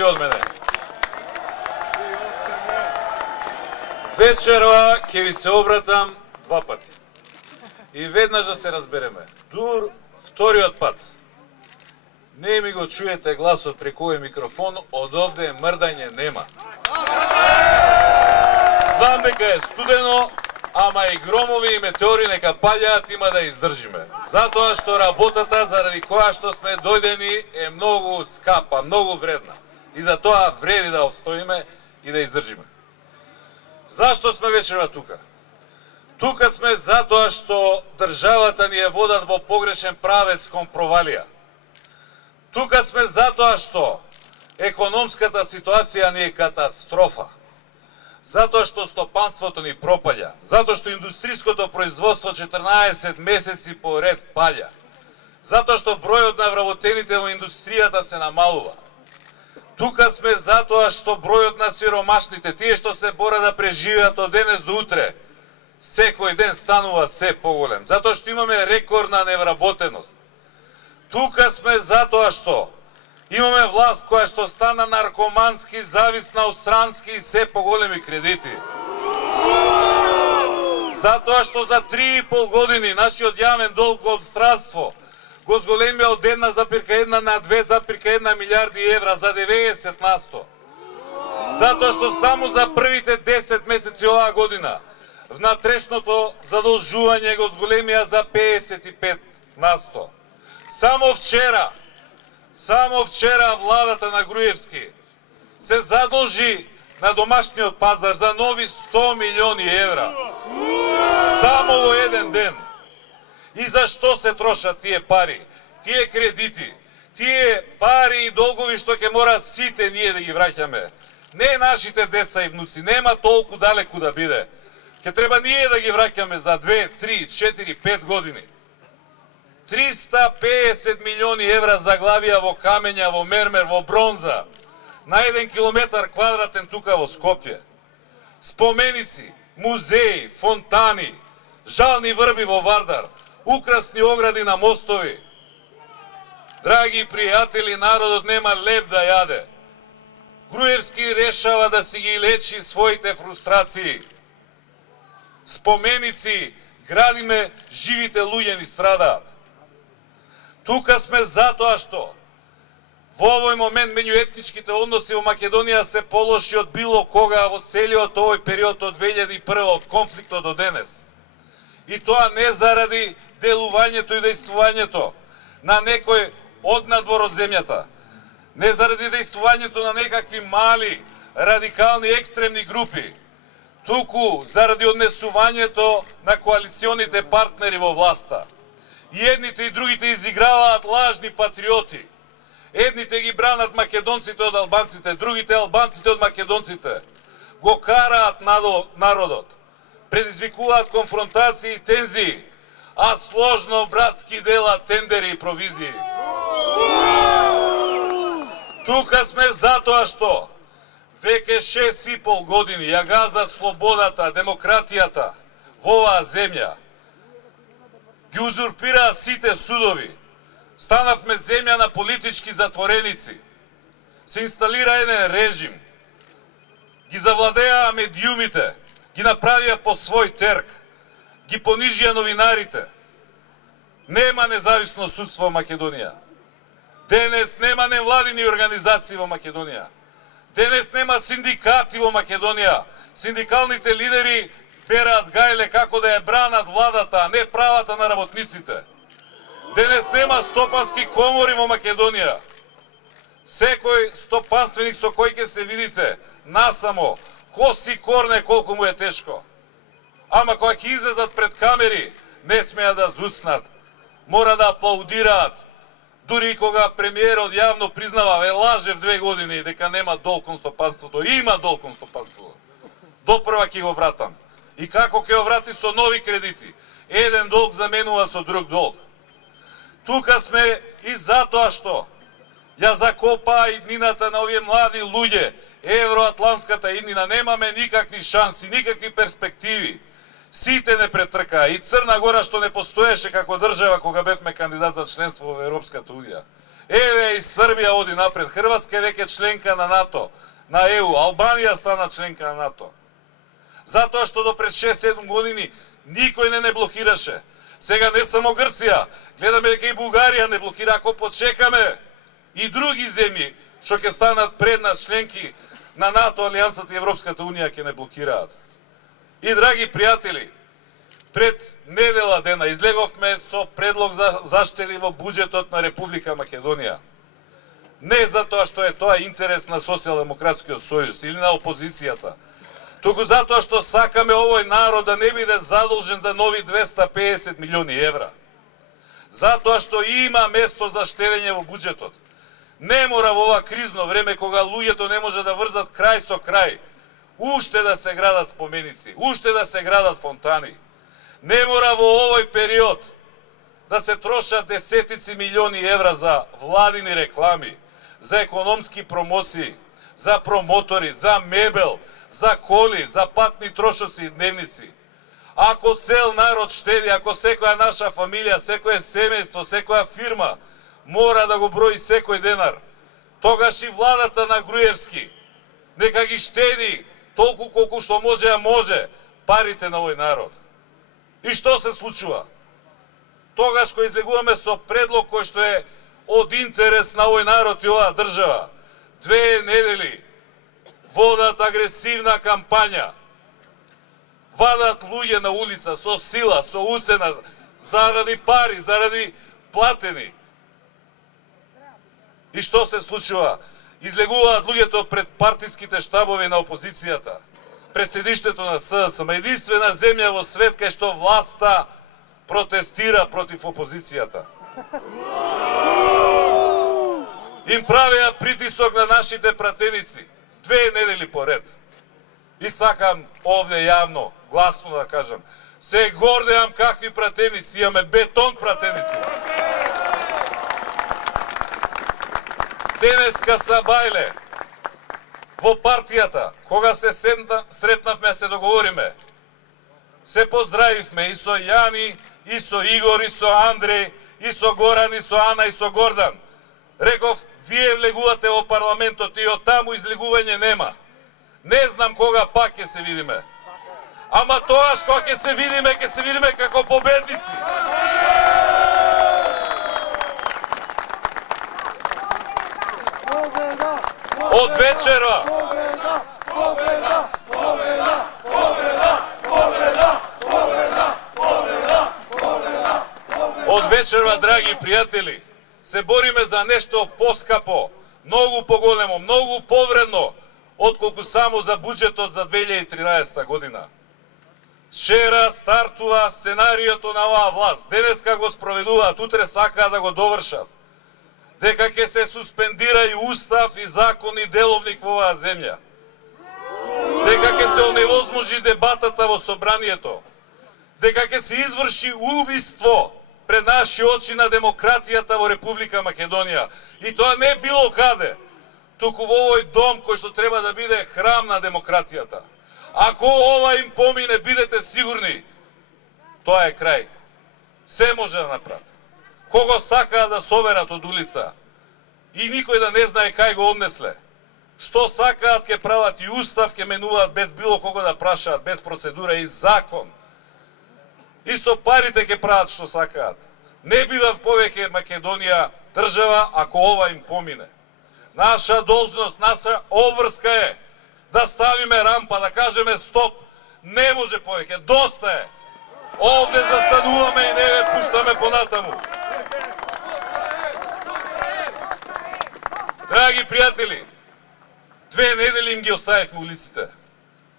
ви од мене. Вечерва ќе ви се обратам 2 пати. И веднаш да се разбереме. Дур вториот пат. Не ми го чуете гласот преку овој микрофон, од овде мрдање нема. Знам дека е студено, ама и громови и метеори нека паѓаат, има да издржиме. Затоа што работата заради која што сме дојдени е многу скапа, многу вредна. И затоа вреди да остоиме и да издржиме. Зашто сме вечерва тука? Тука сме затоа што државата ни е водат во погрешен правец кон провалија. Тука сме затоа што економската ситуација ни е катастрофа. Затоа што стопанството ни пропаѓа. Затоа што индустриското производство 14 месеци поред паѓа. Затоа што бројот на вработените во индустријата се намалува. Тука сме затоа што бројот на сиромашните, тие што се борат да преживеат од денес до утре, секој ден станува се поголем. Затоа што имаме рекордна невработеност. Тука сме затоа што имаме власт која што стана наркомански зависна од странски и се поголеми кредити. Затоа што за 3,5 години нашиот јавен долг од здравство го зголемија од 1,1 на 2,1 милиарди евра за 90%. Затоа што само за првите 10 месеци оваа година внатрешното задолжување го зголемија за 55%. Само вчера владата на Груевски се задолжи на домашниот пазар за нови 100 милиони евра. Само во еден ден. И зашто се трошат тие пари, тие кредити, тие пари и долгови што ќе мора сите ние да ги враќаме? Не нашите деца и внуци, нема толку далеку да биде. Ќе треба ние да ги враќаме за 2, 3, 4, 5 години. 350 милиони евра заглавија во камења, во мермер, во бронза, на 1 километар квадратен тука во Скопје. Споменици, музеи, фонтани, жални врби во Вардар, украсни огради на мостови. Драги пријатели, народот нема леб да јаде. Груевски решава да си ги лечи своите фрустрации. Споменици, градиме, живите луѓе ни страдаат. Тука сме затоа што во овој момент меѓуетничките односи во Македонија се полоши од било кога во целиот овој период од 2001 од конфликтот до денес. И тоа не заради делувањето и дејствувањето на некој од надвор од земјата, не заради дејствувањето на некакви мали, радикални, екстремни групи, туку заради однесувањето на коалиционите партнери во власта. И едните и другите изиграваат лажни патриоти. Едните ги бранат македонците од албанците, другите албанците од македонците. Го караат народот. Предизвикуваат конфронтации и тензии, а сложно братски делат тендери и провизии. Тука сме затоа што веќе 6,5 години ја газат слободата, демократијата во оваа земја. Ги узурпираа сите судови. Станавме земја на политички затвореници. Се инсталира еден режим. Ги завладеа медиумите. Ги направија по свој терк. Ги понижија новинарите. Нема независно судство во Македонија. Денес нема невладини организации во Македонија. Денес нема синдикати во Македонија. Синдикалните лидери бераат гајле како да ја бранат владата, а не правата на работниците. Денес нема стопански комори во Македонија. Секој стопанственик со кој ќе се видите, насамо, коси корне колку му е тешко. Ама кога ќе излезат пред камери, не смеа да зуцнат. Мора да аплаудираат. Дури и кога премиерот јавно признава, лажев 2 години дека нема долг кон стопанството. Има долг кон стопанството. Допрва ќе го вратам. И како ќе го врати со нови кредити. Еден долг заменува со друг долг. Тука сме и затоа што ја закопаа иднината на овие млади луѓе. Евроатланската иднина. Немаме никакви шанси, никакви перспективи. Сите не претркаа. И Црна Гора што не постоеше како држава кога бевме кандидат за членство во Европската унија. Еве и Србија оди напред, Хрватска е веќе членка на НАТО, на ЕУ, Албанија стана членка на НАТО. Затоа што до пред 6-7 години никој не блокираше. Сега не само Грција, гледаме дека и Бугарија не блокира, ако почекаме и други земји што ќе станат пред нас членки на НАТО, Алијансата и Европската Унија ќе не блокираат. И драги пријатели, пред недела дена излеговме со предлог за заштеди во буџетот на Република Македонија. Не затоа што е тоа интерес на Социјалдемократскиот сојуз или на опозицијата, туку затоа што сакаме овој народ да не биде задолжен за нови 250 милиони евра. Затоа што има место за штедење во буџетот. Не мора во ова кризно време, кога луѓето не може да врзат крај со крај, уште да се градат споменици, уште да се градат фонтани. Не мора во овој период да се трошат десетици милиони евра за владини реклами, за економски промоции, за промотори, за мебел, за коли, за патни трошоци и дневници. Ако цел народ штеди, ако секоја наша фамилија, секое семејство, секоја фирма мора да го брои секој денар, тогаш и владата на Груевски нека ги штеди толку колку што може парите на овој народ. И што се случува? Тогаш кој излегуваме со предлог кој што е од интерес на овој народ и оваа држава, 2 недели водат агресивна кампања, вадат луѓе на улица со сила, со уцена, заради пари, заради платени. И што се случува? Излегуваат луѓето пред партиските штабови на опозицијата, пред седиштето на СДСМ, единствена земја во свет кај што власта протестира против опозицијата. Им правеа притисок на нашите пратеници 2 недели поред. И сакам овде јавно, гласно да кажам, се гордеам какви пратеници, имаме бетон пратеници. Денеска са бајле во партијата, кога се сретнавме да се договориме, се поздравивме и со Јани, и со Игор, и со Андреј, и со Горан, и со Ана, и со Гордан. Реков, вие влегувате во парламентот и од таму излегување нема. Не знам кога пак ќе се видиме. Ама тоаш кога ќе се видиме како победници. Од вечерва Од вечерва, драги пријатели, се бориме за нешто поскапо, многу поголемо, многу повредно, отколку само за буџетот за 2013 година. Вчера стартува сценариото на оваа власт, денеска го спроведуваат, утре сакаат да го довршат. Дека ќе се суспендира и устав и закон и деловник во оваа земја. Дека ќе се оневозможи дебатата во собранието. Дека ќе се изврши убиство пред наши очи на демократијата во Република Македонија. И тоа не било каде, туку во овој дом кој што треба да биде храм на демократијата. Ако ова им помине, бидете сигурни, тоа е крај. Се може да направат. Кого сакаат да соберат од улица и никој да не знае кај го однесле. Што сакаат ке прават и устав, ке менуваат без било кого да прашаат, без процедура и закон. И со парите ке прават што сакаат. Не бива повеќе Македонија држава ако ова им помине. Наша должност, наша обврска е да ставиме рампа, да кажеме стоп, не може повеќе, доста е. Овде застануваме и не ве пуштаме понатаму. Драги пријатели, 2 недели им ги оставивме улиците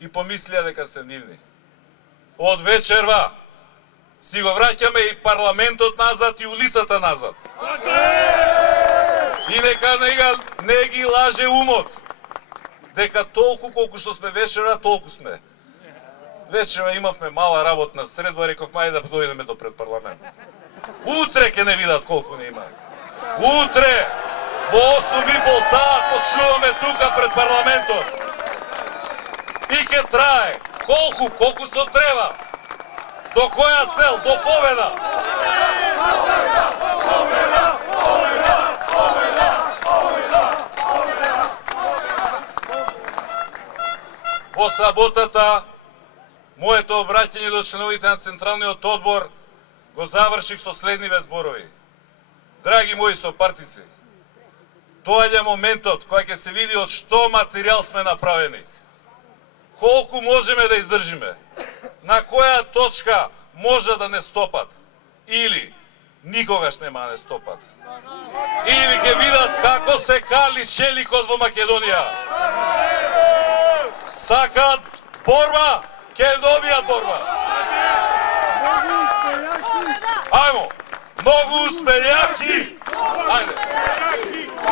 и помислија дека се нивни. Од вечерва си го враќаме и парламентот назад и улицата назад. И нека не ги лаже умот, дека толку колку што сме вечерва, толку сме. Вечерва имавме мала работна средба, реков мај да дојдеме до пред парламент. Утре ќе не видат колку не има. Утре во 8,5 сат почнуваме тука пред парламентот. И ќе трае колку што треба. До која цел? До победа! Во саботата, моето обраќање до членовите на Централниот одбор го заврших со следниве зборови. Драги мои сопартици, доаѓа моментот кој ќе се види од што материјал сме направени. Колку можеме да издржиме, на која точка може да не стопат, или никогаш нема да не стопат. Или ќе видат како се кали челикот во Македонија. Сакат борба, ќе добијат борба. Ајмо, многу успејаки! Ајде!